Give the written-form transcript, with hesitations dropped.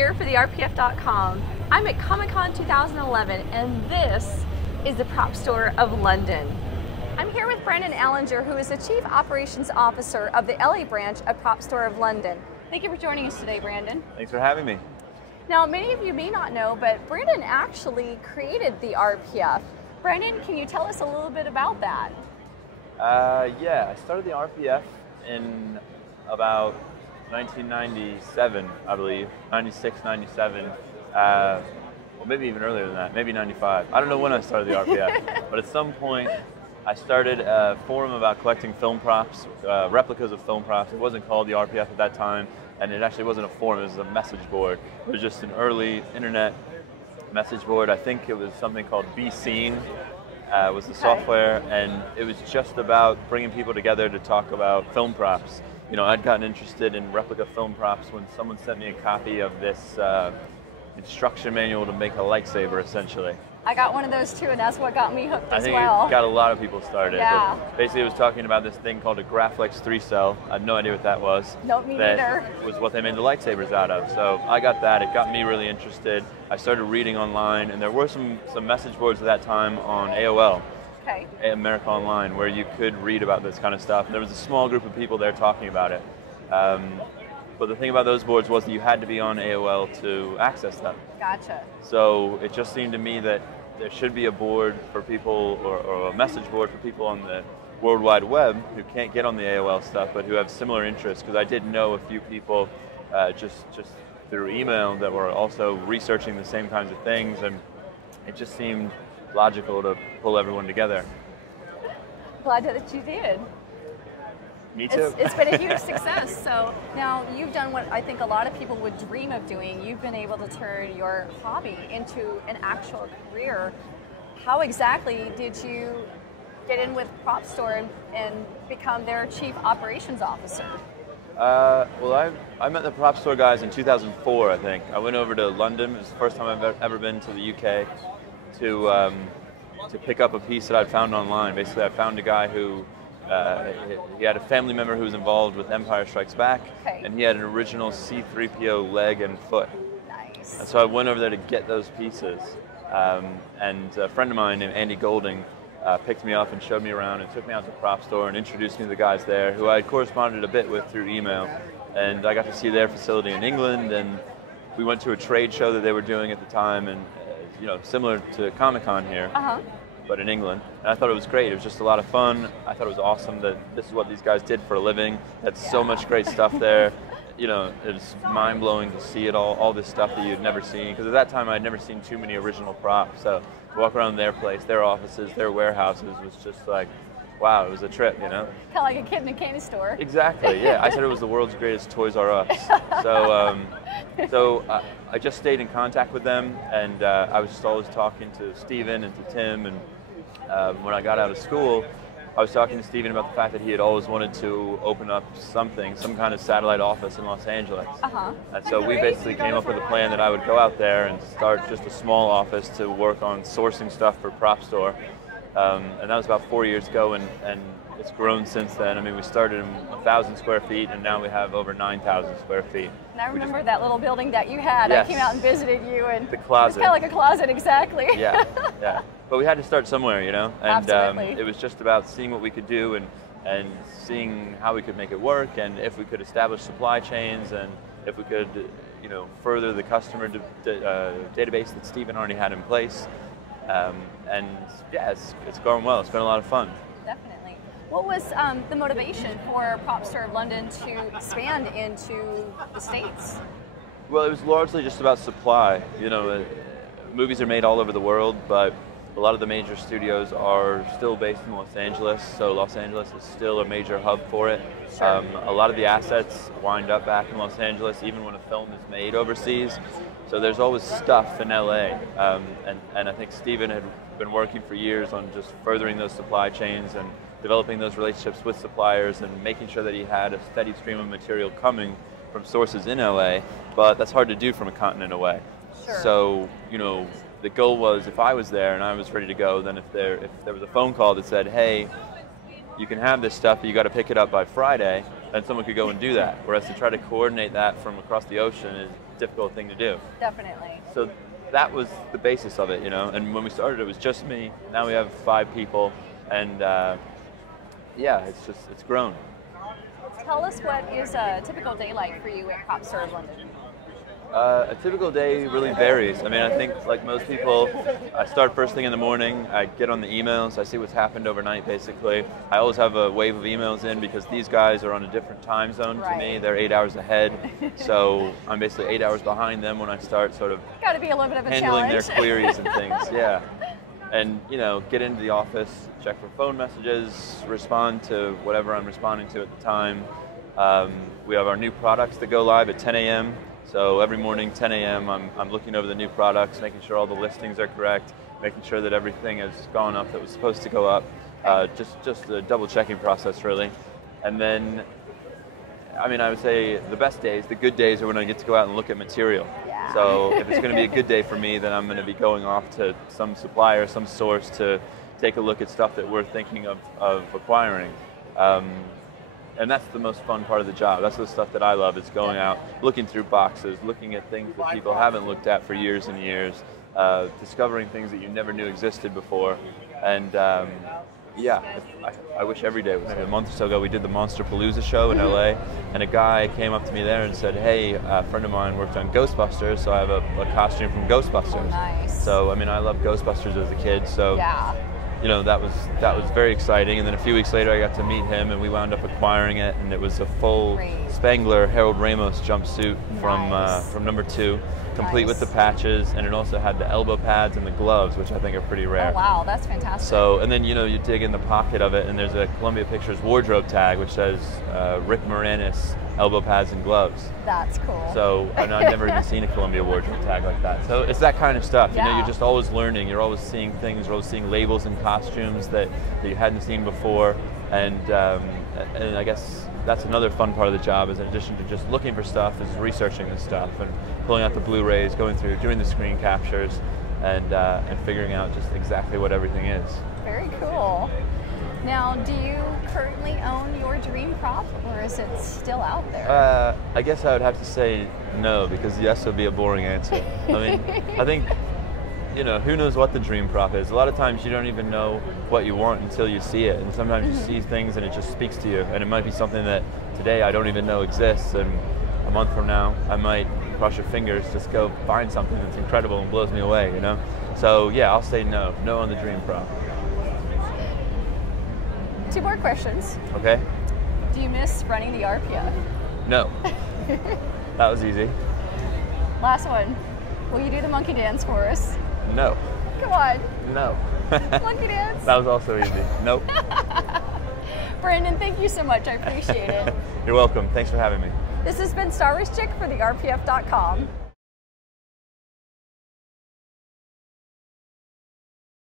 here for the RPF.com. I'm at Comic-Con 2011 and this is the prop store of London. I'm here with Brandon Alinger, who is the Chief Operations Officer of the LA branch of Prop Store of London. Thank you for joining us today, Brandon. Thanks for having me. Now, many of you may not know, but Brandon actually created the RPF. Brandon, can you tell us a little bit about that? Yeah, I started the RPF in about 1997, I believe, 96, 97, well, maybe even earlier than that, maybe 95. I don't know when I started the RPF, but at some point I started a forum about collecting film props, replicas of film props. It wasn't called the RPF at that time, and it actually wasn't a forum, it was a message board. It was just an early internet message board. I think it was something called Be Seen, was the software, and it was just about bringing people together to talk about film props. You know, I'd gotten interested in replica film props when someone sent me a copy of this instruction manual to make a lightsaber, essentially. I got one of those too, and that's what got me hooked as well. I think it got a lot of people started. Yeah. But basically, it was talking about this thing called a Graflex 3-cell. I had no idea what that was. Nope, me neither. That was what they made the lightsabers out of. So I got that. It got me really interested. I started reading online, and there were some message boards at that time on AOL. Okay. America Online, where you could read about this kind of stuff. And there was a small group of people there talking about it. But the thing about those boards was that you had to be on AOL to access them. Gotcha. So it just seemed to me that there should be a board for people, or a message board for people on the World Wide Web who can't get on the AOL stuff, but who have similar interests. Because I did know a few people just through email that were also researching the same kinds of things, and it just seemed logical to pull everyone together. Glad that you did. Me too. It's been a huge success. So now you've done what I think a lot of people would dream of doing. You've been able to turn your hobby into an actual career. How exactly did you get in with Prop Store and become their Chief Operations Officer? Well, I met the Prop Store guys in 2004, I think. I went over to London. It was the first time I've ever been to the UK to pick up a piece that I'd found online. Basically, I found a guy who he had a family member who was involved with Empire Strikes Back, okay, and he had an original C-3PO leg and foot. Nice. And so I went over there to get those pieces, and a friend of mine named Andy Golding picked me up and showed me around and took me out to Prop Store and introduced me to the guys there, who I had corresponded a bit with through email. And I got to see their facility in England, and we went to a trade show that they were doing at the time, and you know, similar to Comic-Con here. But in England, and I thought it was great. It was just a lot of fun. I thought it was awesome that this is what these guys did for a living. Had so much great stuff there. You know, it's mind-blowing to see it all this stuff that you'd never seen. Because at that time, I'd never seen too many original props. So to walk around their place, their offices, their warehouses was just like, wow, it was a trip, you know? Kind of like a kid in a candy store. Exactly, yeah. I said it was the world's greatest Toys R Us. So I just stayed in contact with them, and I was just always talking to Steven and to Tim, and when I got out of school, I was talking to Steven about the fact that he had always wanted to open up some kind of satellite office in Los Angeles. And so we basically came up with a plan that I would go out there and start just a small office to work on sourcing stuff for Prop Store. And that was about 4 years ago, and it's grown since then. I mean, we started in 1,000 square feet, and now we have over 9,000 square feet. And I remember that little building that you had. Yes. I came out and visited you, and the closet. It's kind of like a closet, exactly. Yeah, yeah. But we had to start somewhere, you know? And Absolutely. It was just about seeing what we could do and seeing how we could make it work, and if we could establish supply chains, and if we could, you know, further the customer database that Steven already had in place. And yeah, it's going well. It's been a lot of fun. Definitely. What was the motivation for Prop Store of London to expand into the States? Well, it was largely just about supply. You know, movies are made all over the world, but a lot of the major studios are still based in Los Angeles, so Los Angeles is still a major hub for it. Sure. A lot of the assets wind up back in Los Angeles, even when a film is made overseas. So there's always stuff in LA, and I think Steven had been working for years on just furthering those supply chains and developing those relationships with suppliers and making sure that he had a steady stream of material coming from sources in LA, but that's hard to do from a continent away. Sure. So, you know, the goal was, if I was there and I was ready to go, then if there was a phone call that said, hey, you can have this stuff, but you got to pick it up by Friday, and someone could go and do that. Whereas to try to coordinate that from across the ocean is a difficult thing to do. Definitely. So that was the basis of it, you know. And when we started, it was just me. Now we have 5 people, and yeah, it's grown. Tell us what is a typical day like for you at Prop Store of London? A typical day really varies. I mean, I think like most people, I start first thing in the morning, I get on the emails, I see what's happened overnight basically. I always have a wave of emails in because these guys are on a different time zone to me. They're 8 hours ahead. So I'm basically 8 hours behind them when I start sort of Got to be a little bit of a handling challenge. their queries and things, yeah. And, you know, get into the office, check for phone messages, respond to whatever I'm responding to at the time. We have our new products that go live at 10 a.m. So every morning, 10 a.m., I'm looking over the new products, making sure all the listings are correct, making sure that everything has gone up that was supposed to go up. Just a double checking process, really. And then, I mean, I would say the best days, the good days are when I get to go out and look at material. Yeah. So if it's going to be a good day for me, then I'm going to be going off to some supplier, some source to take a look at stuff that we're thinking of acquiring. And that's the most fun part of the job. That's the stuff that I love, is going out, looking through boxes, looking at things that people haven't looked at for years and years, discovering things that you never knew existed before. And yeah, I wish every day was. Maybe a month or so ago, we did the Monsterpalooza show in LA, and a guy came up to me there and said, hey, a friend of mine worked on Ghostbusters, so I have a costume from Ghostbusters. Oh, nice. So, I mean, I loved Ghostbusters as a kid, so yeah. You know, that was very exciting. And then a few weeks later, I got to meet him, and we wound up acquiring it, and it was a full Spangler Harold Ramos jumpsuit from number 2, complete with the patches, and it also had the elbow pads and the gloves, which I think are pretty rare. Oh wow, that's fantastic. So, and then, you know, you dig in the pocket of it, and there's a Columbia Pictures wardrobe tag which says Rick Moranis elbow pads and gloves. That's cool. So, and I've never even seen a Columbia wardrobe tag like that. So it's that kind of stuff. Yeah. You know, you're just always learning. You're always seeing things. You're always seeing labels and costumes that you hadn't seen before. And I guess that's another fun part of the job, is in addition to just looking for stuff, is researching this stuff and pulling out the Blu-rays, going through, doing the screen captures, and figuring out just exactly what everything is. Very cool. Now, do you currently own your dream prop, or is it still out there? I guess I would have to say no, because yes would be a boring answer. I mean, I think, you know, who knows what the dream prop is? A lot of times you don't even know what you want until you see it, and sometimes you see things and it just speaks to you, and it might be something that today I don't even know exists, and a month from now I might cross your fingers, just go find something that's incredible and blows me away, you know? So yeah, I'll say no on the dream prop. 2 more questions. Okay. Do you miss running the RPF? No. That was easy. Last one. Will you do the monkey dance for us? No. Come on. No. Monkey dance. That was also easy. Nope. Brandon, thank you so much. I appreciate it. You're welcome. Thanks for having me. This has been Star Wars Chick for the RPF.com.